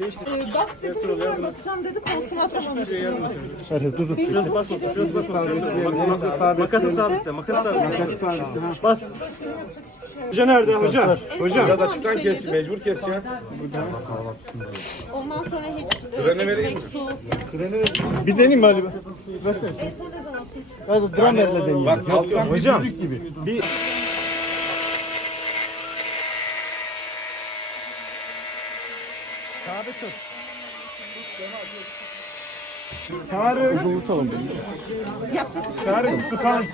Ee, bak dedim bilmiyorum bakacağım dedi koltuğuna atışmış. Hadi dur dur. Şurası basmasın, şurası basmasın. Makası sabit. Makası sabitle, makası sabitle. Makası sabitle. Bas. Hoca nerede hoca? Hocam. Biraz açıktan kes, Mecbur kes ya. Ondan sonra hiç e, ekmek, su. Bir deneyeyim mi Ali? Versene. E atıyorsun? Hadi dramerle deneyelim. Bak alttan müzik gibi. Bir Sabit tut. Tarık. Uzunlu salon Yapacak bir şey yok. Tarık Spans.